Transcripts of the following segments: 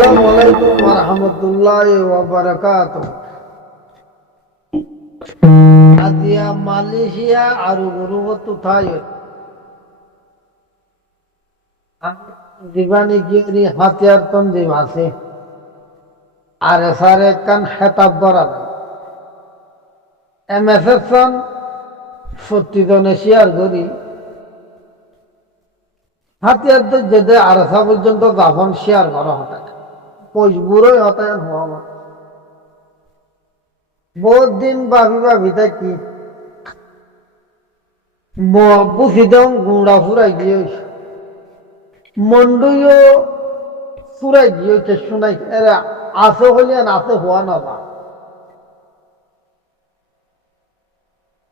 আসসালামু আলাইকুম ওয়া রাহমাতুল্লাহি ওয়া বারাকাতুহু। আজিয়া মালয়েশিয়া আরো গুরুগত থায় জীবানী গিরি হাতিয়ার তঞ্জিম আছে আর সারে কান হেতাব বরা এমএসএসন প্রতিজনে শেয়ার করি হাতিয়ার তো যেতে আরসা পর্যন্ত দাফন শেয়ার করা হঠাৎ মজবুরই হতায়ন হওয়া বহুত দিন ভাবি থাকি বুঝিদং গুঁড়া ফুরাই গিয়েছে মন্ডুইও ফুরাই গিয়েছে শুনাই এরা আসে হলিয়ান আসে হওয়া না বা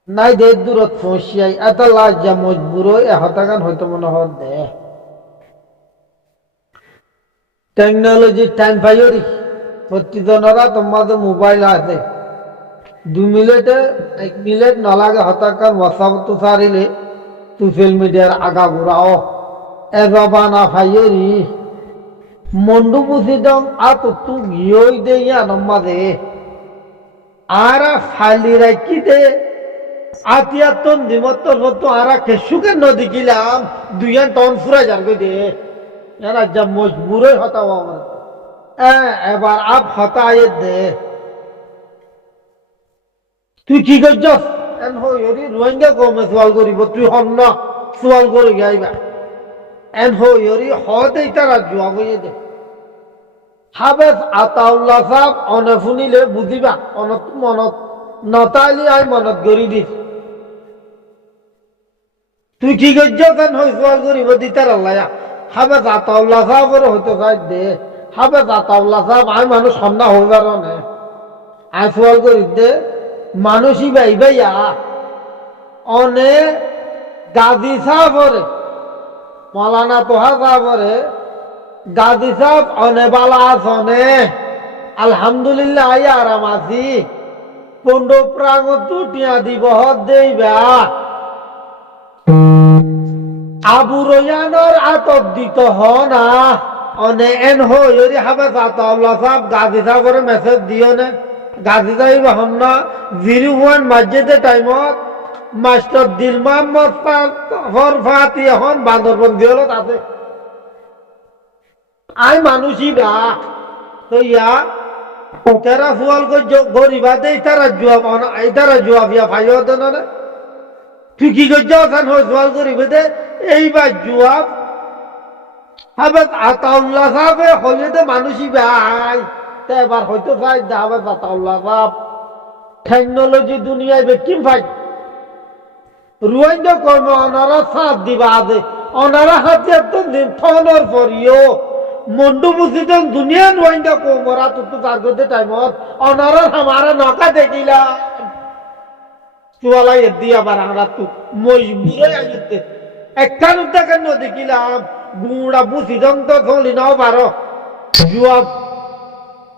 নাই দে দূরত ফসিয়াই এত লাজ যা মজবুরো এ হতাগান হয়তো মনে হর দে টেকনোলজি টাইম পাইরি প্রতিজনেরা তোমাদের মোবাইল আছে 2 মিনিটে 1 মিনিট নালাগে হতাকান হোয়াটসঅ্যাপ তো সারিলে সোশ্যাল মিডিয়ার আগা ঘুরাও এ জবানা ফাইরি মন্ডু বুঝিদং আত তু গিয়েই দে ইয়া নমাদে আর ফালি রাখি দে আতিয়াতন দিমত্তর হতো আর কেসুকে নদী গিলাম 2 টন ফুরাই যার দে এরা যা মজবুরই হতাও আমার এবার আপ হতায় দে তুই কি করছস এন হইরি রোহিঙ্গা কমে সওয়াল করিব তুই হন না সওয়াল করে গাইবা এন হইরি হদে তারা জবাব হইয়ে দে হাবেস আতাউল্লাহ সাহেব অনফুনিলে বুঝিবা অনত মনত নতাইলি আই মনত গড়ি দিস তুই কি করছস এন হই সওয়াল করিব দিতার আল্লাহ হাবেস আতাউল্লাহ সাহেবের হইতে চাই দে হাবেস আতাউল্লাহ সাহেব আই মানুষ সন্না হইবার নে আই সওয়াল করি দে মানুষই ভাইয়া অনে গাজী সাহেবরে মৌলানা তোহা সাহেবরে গাজী সাহেব অনে বালা আসনে আলহামদুলিল্লাহ আই আরাম আছি পণ্ড প্রাঙ্গত টিয়া দিবহ দেইবা আবু রয়ানর আতব দিত হ না অনে এন হইরি হাবে আতাউল্লাহ সাহেব গাজী সাহেবরে মেসেজ দিও না গাজী সাহেব হন না 01 মসজিদে টাইমত মাস্টার দিল মোহাম্মদ ফাতি হন বান্দরবন্দি হলো তাতে আই মানুষই বা তো ইয়া তারা ফুয়াল গরিবা দে তারা জবাব ইয়া ফাইও দেন না তুই কি করছ ওখান হয়ে সোয়াল করিবে দে এইবার জবাব হবে আতাউল্লাহ সাহেব হইলে দে মানুষই ভাই তা এবার হয়তো ভাই হবে আতাউল্লাহ সাহেব টেকনোলজি দুনিয়ায় বেকিম ভাই রোহিঙ্গা কর্ম অনারা সাথ দিবা আছে অনারা হাতিয়ার তো দিন ফোনের পরিও মন্ডু মুসিদন দুনিয়া রোহিঙ্গা কর্মরা তো তার করতে টাইমত অনারা আমারা নকা দেখিলা চুয়ালাই দিয়ে আবার আমরা তো মজবুরে আইতে একখান উদ্যাকেন দেখিলাম গুড়া বুঝিদং তো চলি নাও বারো জুয়াব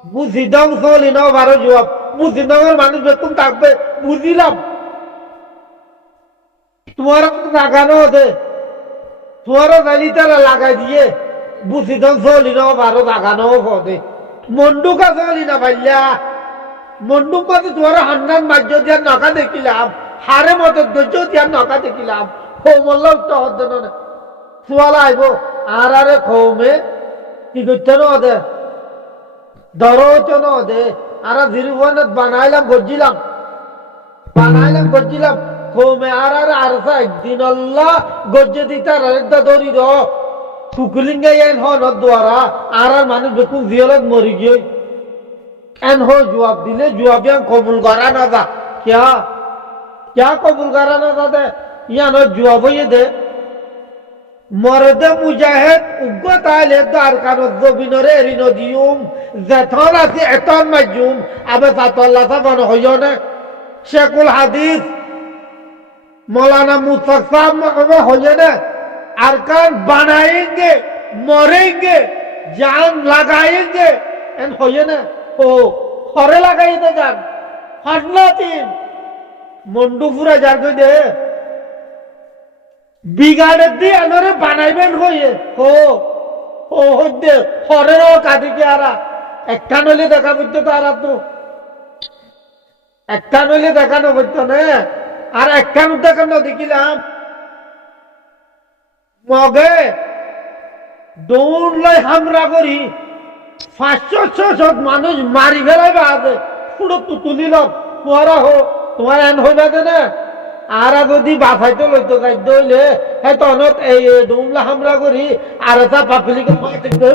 বুঝিদং চলি নাও বারো জুয়াব বুঝিদংয়ের মানুষ বেতন থাকবে বুঝিলাম তোমার লাগানো দে তোমারও জানি তারা লাগাই দিয়ে বুঝিদং চলি নাও বারো লাগানো দে মন্ডুকা চলি না ভাইয়া মন্ডুক মধ্যে তোমার হান্নান মার্য দিয়ার নকা দেখিলাম হারে মতো ধৈর্য দিয়ার নকা দেখিলাম খৌমল্লা উত্তর হদ্দ না চুয়ালা আইব আর আরে খৌমে কি করতে ন দে ধরো তো ন দে আর জিরুবনত বানাইলাম গজ্জিলাম খৌমে আর একদিন আল্লাহ গজ্জে দিতার আরেকটা দড়ি র কুকুলিঙ্গা এন হন দ্বারা আর মানুষ বেকুন জিয়লত মরি গিয়ে এন हो जवाब दिले जवाब यहाँ कबूल करा ना था क्या कबूल करा ना था दे यहाँ ना जवाब ये दे मर्द मुजाहिद उग्गत आले दार कानो ज़बिनरे रिनो दियुम ज़थाना से एतन मजूम अबे सातल्ला सा बन होयो ने शेखुल हदीस मौलाना मुस्तफ़ा में होयो ने अरकान बनाएंगे मरेंगे जान लगाएंगे एन होयो ने ও হরে লাগাই দে গান ফাটনা তিন মন্ডু পুরা যার কই দে বিগাড়ে দিয়ে আনরে বানাইবেন হইয়ে হো ও হইতে হরের কাঁদিকে আরা একটা নইলে দেখা করতে তো আর তো একটা নইলে দেখানো করতো না আর একটা দেখানো দেখিলাম মগে দৌড় লাই হামরা করি 500-600 মানুষ মারি ফেলাই বাজে পুরো তুলিল তোমারা হো তোমার এন হইবা না আর যদি বাসাইতে লইতো খাদ্য হইলে হ্যাঁ তনত এই দৌড়লা হামরা করি আর এটা পাপিলিকে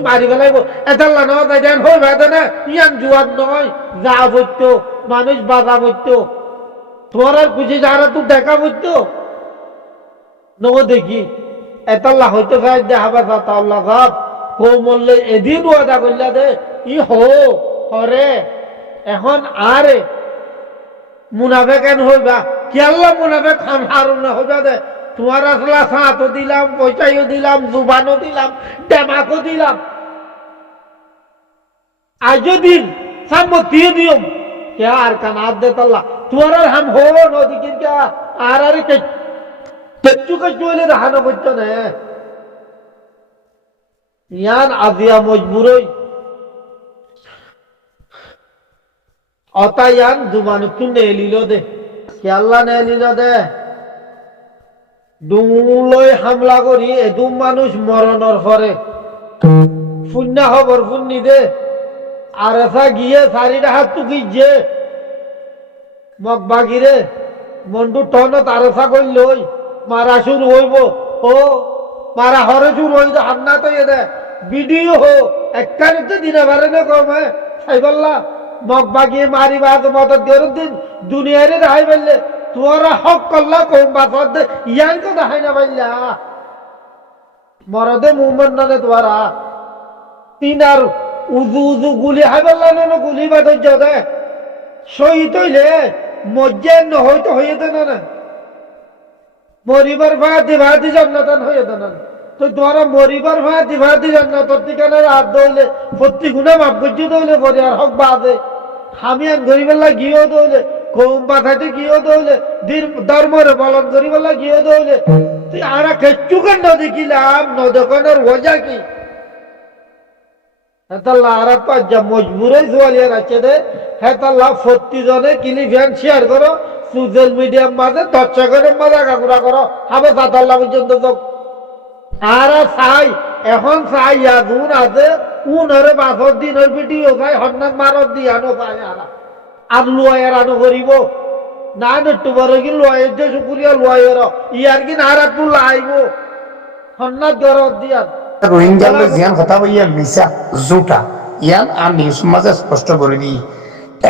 মারি ফেলাইব এটা লানো যাই এন হইবা না ইয়ান জুয়ার নয় যা বইত মানুষ বাজা বইত তোমার আর খুশি যারা তো দেখা বইত নগো দেখি এতাল্লা হইতে চাই দেখাবা তাল্লা ভাব কো মরলে এদিন ওয়াদা করলা দে ই হরে এখন আরে মুনাফে কেন হইবা কি আল্লাহ মুনাফে খান হারুন না হইবা দে তোমার আসলা সাঁতও দিলাম পয়সাইও দিলাম জুবানও দিলাম ডেমাকও দিলাম আজও দিন সাম্মতিও দিও কে আর কান আর দে তাল্লা তোমার আর হাম হো নদী কিনকা আর আরে কেচ্ছু কেচ্ছু হইলে দেখানো করতো না ইয়ান আজিয়া মজবুরই অতা ইয়ান জুমানুকু নে লিল দে কে আল্লাহ নে লিল দে ডুমলৈ হামলা করি এদুম মানুষ মরণর পরে শূন্য খবর শুনি দে আর এসা গিয়ে চারিটা হাত টুকি যে মগ বাগিরে মন্ডু টনত আর এসা করলই মারা শুরু হইব ও মারা হরে শুরু হইতে হান্না তো দে ভিডিও হো একটা দিনে পারে না কমে সাই বললা মগ বাগিয়ে মারি বাদ মদত দেওয়ার দিন দুনিয়ারে দেখাই পারলে তোরা হক করলা কম বাসর দে ইয়ার তো দেখাই না পাইলা মরদে মুভমেন্ট নালে তোরা তিন আর উজু উজু গুলি হাই বললা না গুলি বাদ দে শহীদ হইলে মজ্জা নহইতো হইয়ে দে না মরিবার ভাতি ভাতি জান্নাতান হয়ে দেন তো তোমার মরিবার ভাতি জান্নাতর ঠিকানা রাত দইলে প্রতি গুণে মাপ করছি দইলে পরে আর হক বাদে আমি আর গরিবেলা গিয়েও দইলে কম বাথাইতে গিয়েও দইলে ধর্মরে পালন করিবেলা গিয়েও দইলে তুই আর কেচ্ছু কেন দেখিলাম নদকানের ওজা কি হেতাল্লা আর পাঁচা মজবুরে জোয়ালিয়ার আছে দে হেতাল্লা 40 জনে কিলি ফ্যান শেয়ার করো সোশ্যাল মিডিয়ার মাঝে 10 সেকেন্ডের মাঝে কাকুরা করো হবে 7 পর্যন্ত যোগ আর চাই এখন চাই আগুন আছে উনরে 5 দিনের ভিডিও চাই হন্নাত মারত দি আনো চাই আর লুয়াইয়ের আনো করিব না নেট্টু বড় কি লুয়াইয়ের যে শুকুরিয়া লুয়াইয়ের ইয়ার কি না রাত লাইব হন্নাত গরত দিয়ান রোহিঙ্গাদের জিয়ান কথা বইয়া মিশা জুটা ইয়ান আর নিউজ মাঝে স্পষ্ট করে দিই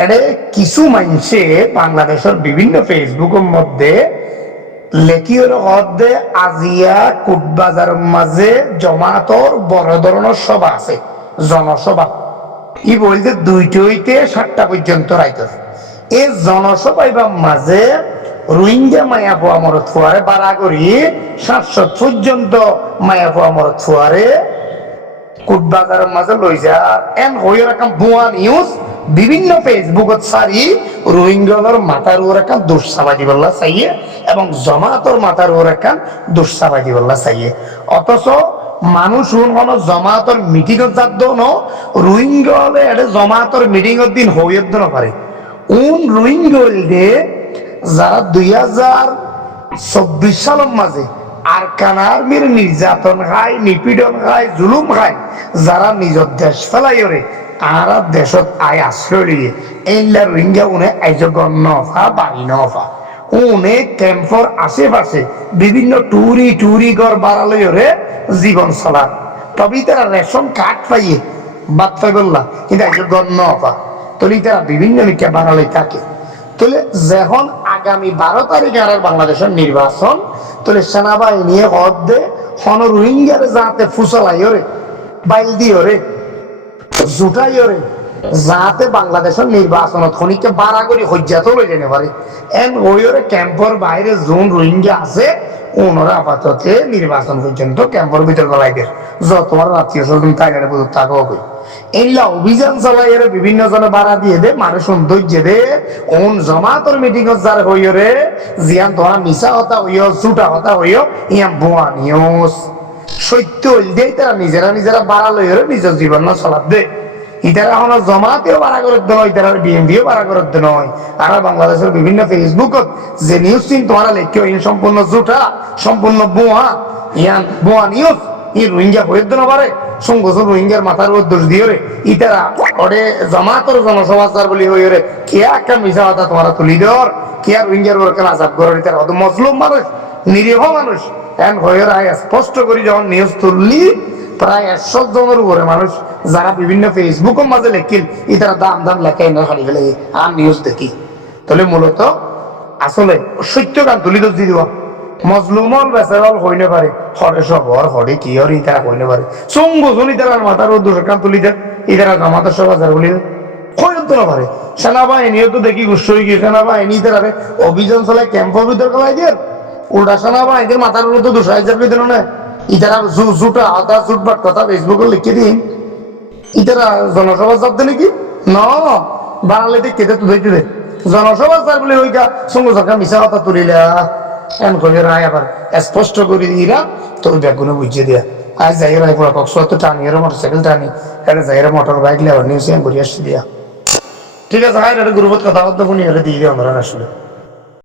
এড়ে কিছু মানুষে বাংলাদেশের বিভিন্ন ফেসবুকের মধ্যে লেখিওর মধ্যে আজিয়া কুটবাজার মাঝে জমাতর বড় ধরনের সভা আছে জনসভা ই বলতে 2টা হইতে 7টা পর্যন্ত রাইতে এই জনসভায় বা মাঝে রোহিঙ্গা মায়াপো আমার থুয়ারে বাড়া করি 700 পর্যন্ত মায়াপো আমার থুয়ারে কুটবাজারের মাঝে লই যা এন হয়ে রাখাম ভুয়া নিউজ বিভিন্ন ফেসবুকত সারি রোহিঙ্গার মাথার ওর একটা দুঃসাবাজি বললা চাইয়ে এবং জমাতর মাথার ওর একটা দুঃসাবাজি বললা চাইয়ে অথচ মানুষ কোন জমাতর মিটিং যাত ন রোহিঙ্গা হলে এটা জমাতর মিটিং এর দিন হইয়ে না পারে রোহিঙ্গা যারা 2024 সালের মাঝে আর কানার্মির নির্যাতন খায় নিপীড়ন খায় জুলুম খায় যারা নিজের দেশ ফেলাইরে তারা দেশত আয় আশ্রয় লিয়ে এইলা রোহিঙ্গা উনে আইজগর নফা বাড়ি নফা উনে ক্যাম্পর আশেপাশে বিভিন্ন টুরি ঘর বাড়ালইরে জীবন চলার তবেই তারা রেশন কার্ড পাইয়ে বাদ পাই বললা কিন্তু আইজগর নফা তলি তারা বিভিন্ন মিকা বাড়ালই থাকে তাহলে যখন আগামী 12 তারিখে আর বাংলাদেশের নির্বাচন তাহলে সেনাবাহিনী হদ্দে হন রোহিঙ্গার যাতে ফুসলাইরে বাইল দিওরে জুটাইরে যাতে বাংলাদেশের নির্বাচনত খনিকে বাড়া করে হজ্জাত লই যেতে পারে এন ওইরে ক্যাম্পর বাইরে জোন রোহিঙ্গা আছে ওনারা আপাতত নির্বাচন পর্যন্ত ক্যাম্পর ভিতর গলাই দেয় যত আত্মীয় স্বজন তাইলে বুঝতে থাকো কই এইলা অভিযান চালাইয়ের বিভিন্ন জনে বাড়া দিয়ে দে মানুষ সৌন্দর্য দে ওন জমাতর মিটিং যার হইরে জিয়ান ধরা মিশা হতা হইও জুটা হতা হইও ইয়া বোয়া নিউজ সত্য হইল দিয়ে তারা নিজেরা বাড়া লই নিজের জীবন না চলার দে ইতারা এখন জমাতেও বাড়া করে নয় ইতারা বিএনপিও বাড়া করে নয় আর বাংলাদেশের বিভিন্ন ফেসবুকত যে নিউজ চিন তোমার লেখিও ইন সম্পূর্ণ জুটা সম্পূর্ণ বোয়া ইয়ান বোয়া নিউজ ই রোহিঙ্গা হয়ে দিন পারে সংঘর্ষ রোহিঙ্গার মাথার উপর দোষ দিয়ে রে ইতারা ওরে জমাতর জনসমাচার বলি হয়ে রে কে একটা মিশা কথা তোমার তুলি দেওয়ার কে আর রোহিঙ্গার ওর কেন আজাদ করার ইতারা অত মজলুম মানুষ নিরীহ মানুষ এন্ড হয়ে রায় স্পষ্ট করি যখন নিউজ তুললি প্রায় 100 জনের উপরে মানুষ যারা বিভিন্ন ফেসবুকের মাঝে লেখিল ইতারা দাম লেখাই না খালি ফেলে আর নিউজ দেখি তাহলে মূলত আসলে সত্য গান তুলি দোষ দিয়ে দেওয়া মজলুমল বেচারল হইনে পারে হরে সবর হরে কি হর ইতারা হইনে পারে সঙ্গজন ইতারার মাথার দোষের কান তুলি দেন ইতারা জামাতের সব হাজার বলি হইতে না পারে সেনাবাহিনীও তো দেখি গুচ্ছ হয়ে গিয়ে সেনাবাহিনী ইতারারে অভিযান চলায় ক্যাম্পের ভিতর কলাই দিয়ে উল্টা সেনাবাহিনীর মাথার উপর তো 2,000 দিল না ইতারা জুটা আদা জুটবাট কথা ফেসবুকে লিখে দিন ইতারা জনসভা চাপ দেয় নাকি ন বাঙালি কেটে তো ধরতে দে জনসভা চার বলে ওইটা সঙ্গে সরকার মিশা কথা তুলিলা এন করে রায় আবার স্পষ্ট করে দিরা তো ওই ব্যাগগুলো বুঝিয়ে দেয়া আজ যাই রায় পুরা কক্সবাজার তো টানি এর মোটরসাইকেল টানি এটা যাই মোটর বাইক লেবার নিয়ে ঘুরে আসছি দিয়া ঠিক আছে হাই এটা গ্রুপত কথা বলতে ফোন দিয়ে দিই আমরা আসলে